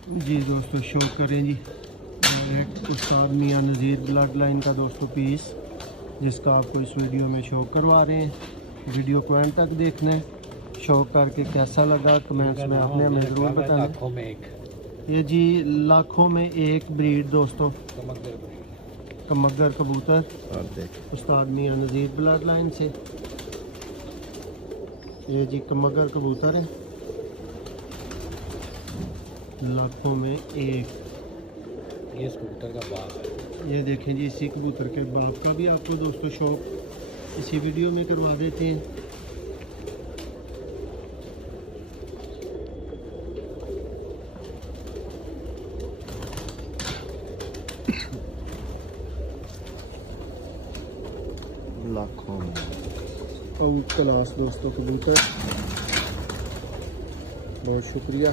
जी दोस्तों, शो करें जी एक उस्ताद मियां नज़ीर ब्लड लाइन का दोस्तों पीस, जिसका आपको इस वीडियो में शो करवा रहे हैं। वीडियो को एंड तक देखना है। शो करके कैसा लगा कमेंट्स में आपने हमें ज़रूर बताना। लाखों में एक, ये जी लाखों में एक ब्रीड दोस्तों, कमगर कबूतर उस्ताद मियां नज़ीर ब्लड लाइन से। ये जी कमगर कबूतर है, लाखों में एक। ये इस कबूतर का बाप है। ये देखें जी, इसी कबूतर के बाप का भी आपको दोस्तों शौक इसी वीडियो में करवा देते हैं। लाखों में आउट क्लास दोस्तों कबूतर। बहुत शुक्रिया।